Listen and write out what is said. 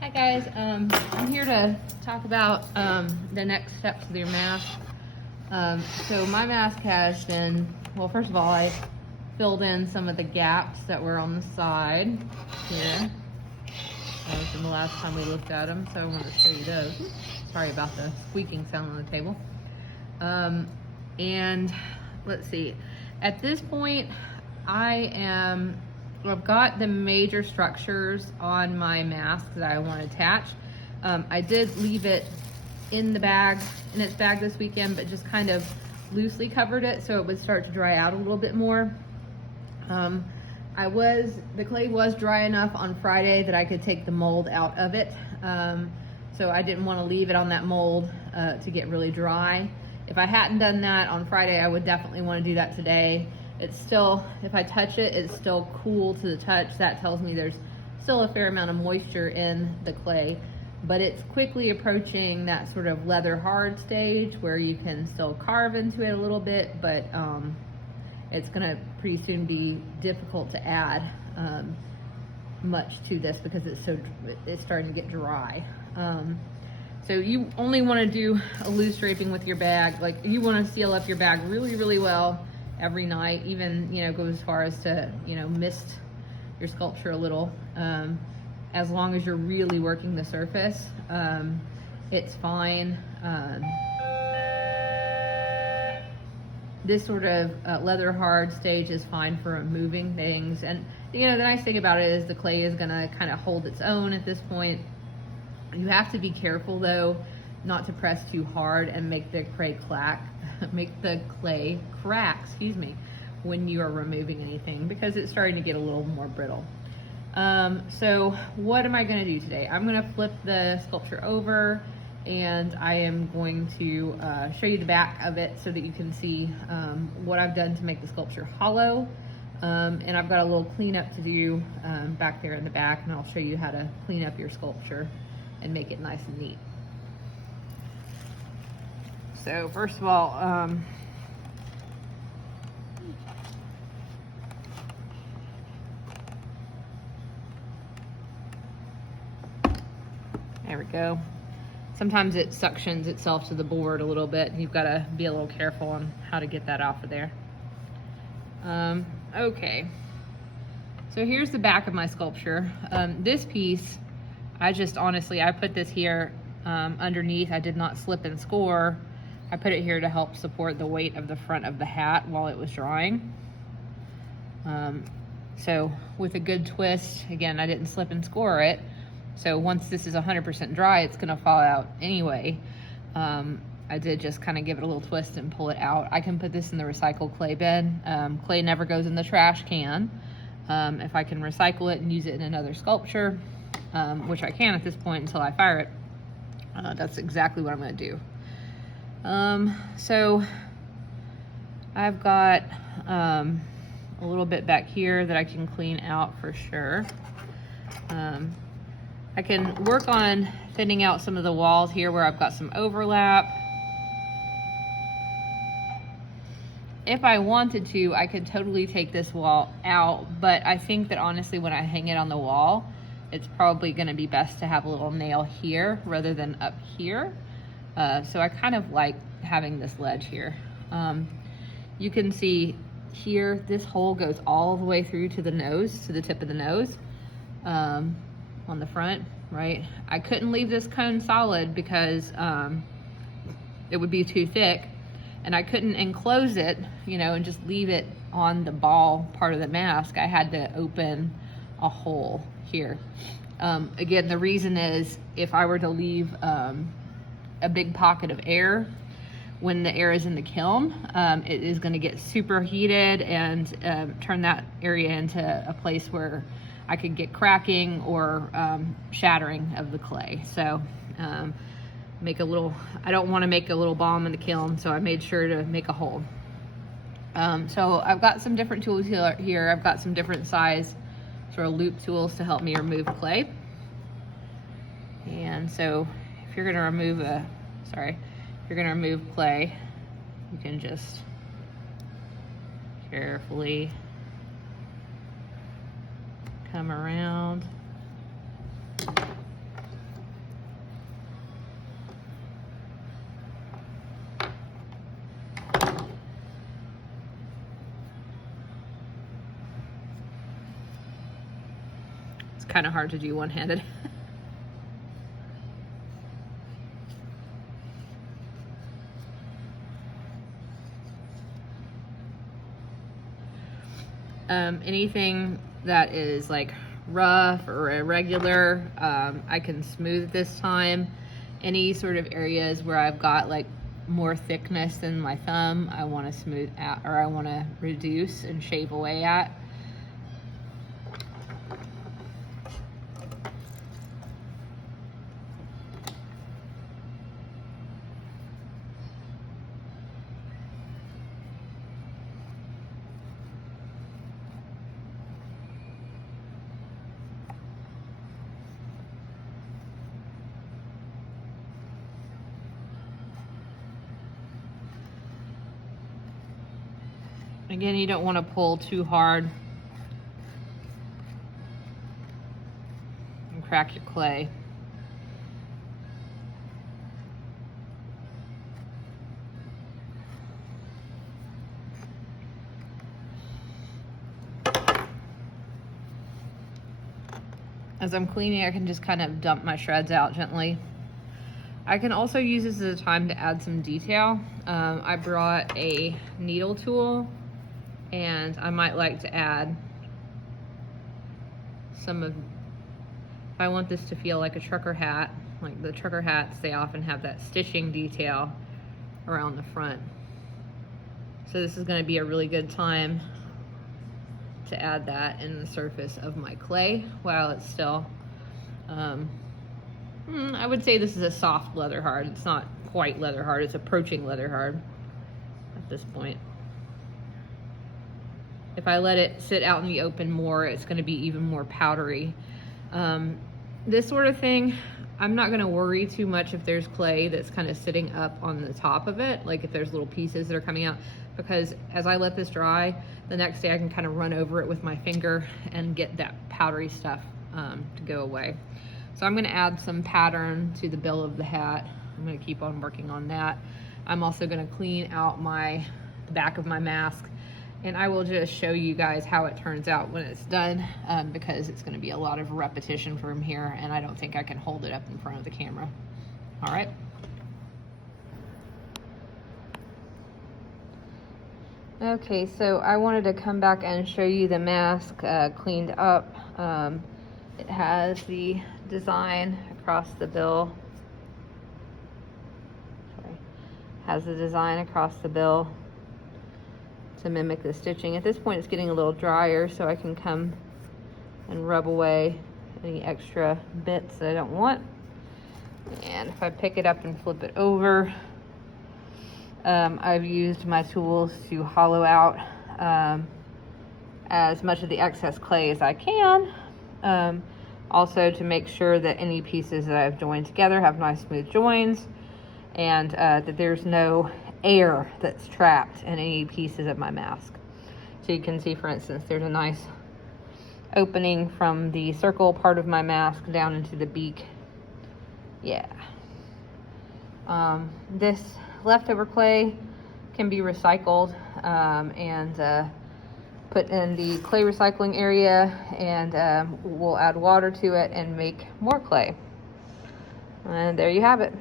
Hi guys, I'm here to talk about the next steps with your mask. So my mask has been, well, first of all, I filled in some of the gaps that were on the side here. That was from the last time we looked at them, so I wanted to show you those. Sorry about the squeaking sound on the table. And let's see, at this point, I've got the major structures on my mask that I want to attach. I did leave it in its bag this weekend, but just kind of loosely covered it so it would start to dry out a little bit more. The clay was dry enough on Friday that I could take the mold out of it. So I didn't want to leave it on that mold to get really dry. If I hadn't done that on Friday, I would definitely want to do that today. It's still, if I touch it, it's still cool to the touch. That tells me there's still a fair amount of moisture in the clay, but it's quickly approaching that sort of leather hard stage where you can still carve into it a little bit, but it's gonna pretty soon be difficult to add much to this because it's starting to get dry. So you only want to do a loose draping with your bag. Like, you want to seal up your bag really, really well every night, even, go as far as to, mist your sculpture a little. As long as you're really working the surface, it's fine. This sort of leather hard stage is fine for removing things. And, the nice thing about it is the clay is gonna kind of hold its own at this point. You have to be careful though, not to press too hard and make the clay crack, when you are removing anything, because it's starting to get a little more brittle. So what am I gonna do today? I'm gonna flip the sculpture over and I am going to show you the back of it so that you can see what I've done to make the sculpture hollow. And I've got a little cleanup to do back there in the back, and I'll show you how to clean up your sculpture and make it nice and neat. So first of all, there we go. Sometimes it suctions itself to the board a little bit, and you've got to be a little careful on how to get that off of there. Okay, so here's the back of my sculpture. This piece, I put this here underneath. I did not slip and score. I put it here to help support the weight of the front of the hat while it was drying. So with a good twist, again, I didn't slip and score it. So once this is 100% dry, it's gonna fall out anyway. I did just kind of give it a little twist and pull it out. I can put this in the recycled clay bin. Clay never goes in the trash can. If I can recycle it and use it in another sculpture, which I can at this point until I fire it, that's exactly what I'm gonna do. So I've got a little bit back here that I can clean out for sure. I can work on thinning out some of the walls here where I've got some overlap. If I wanted to, I could totally take this wall out, but I think that honestly when I hang it on the wall, it's probably gonna be best to have a little nail here rather than up here. So I kind of like having this ledge here. You can see here, this hole goes all the way through to the nose, to the tip of the nose, on the front, right? I couldn't leave this cone solid because it would be too thick, and I couldn't enclose it, and just leave it on the ball part of the mask. I had to open a hole here. Again, the reason is if I were to leave a big pocket of air when the air is in the kiln, it is going to get super heated and turn that area into a place where I could get cracking or shattering of the clay. So I don't want to make a little bomb in the kiln, so I made sure to make a hole. So I've got some different tools here. I've got some different size sort of loop tools to help me remove clay. And so if you're gonna remove clay, you can just carefully come around kind of hard to do one-handed. Anything that is like rough or irregular, I can smooth this time. Any sort of areas where I've got like more thickness than my thumb, I want to smooth out, or I want to reduce and shave away at. Again, you don't want to pull too hard and crack your clay. As I'm cleaning, I can just kind of dump my shreds out gently. I can also use this as a time to add some detail. I brought a needle tool, and I might like to add some of, if I want this to feel like a trucker hat, like the trucker hats, they often have that stitching detail around the front. So this is going to be a really good time to add that in the surface of my clay while it's still, I would say this is a soft leather hard. It's not quite leather hard, it's approaching leather hard at this point. If I let it sit out in the open more, it's going to be even more powdery. This sort of thing, I'm not going to worry too much if there's clay that's kind of sitting up on the top of it, like if there's little pieces that are coming out, because as I let this dry, the next day I can kind of run over it with my finger and get that powdery stuff to go away. So I'm going to add some pattern to the bill of the hat. I'm going to keep on working on that. I'm also going to clean out the back of my mask, and I will just show you guys how it turns out when it's done, because it's going to be a lot of repetition from here, and I don't think I can hold it up in front of the camera. All right. Okay, so I wanted to come back and show you the mask cleaned up. It has the design across the bill. Has the design across the bill to mimic the stitching. At this point it's getting a little drier, so I can come and rub away any extra bits that I don't want. And if I pick it up and flip it over, I've used my tools to hollow out as much of the excess clay as I can. Also to make sure that any pieces that I've joined together have nice smooth joins, and that there's no air that's trapped in any pieces of my mask. So you can see, for instance, there's a nice opening from the circle part of my mask down into the beak. Yeah. This leftover clay can be recycled and put in the clay recycling area, and we'll add water to it and make more clay. And there you have it.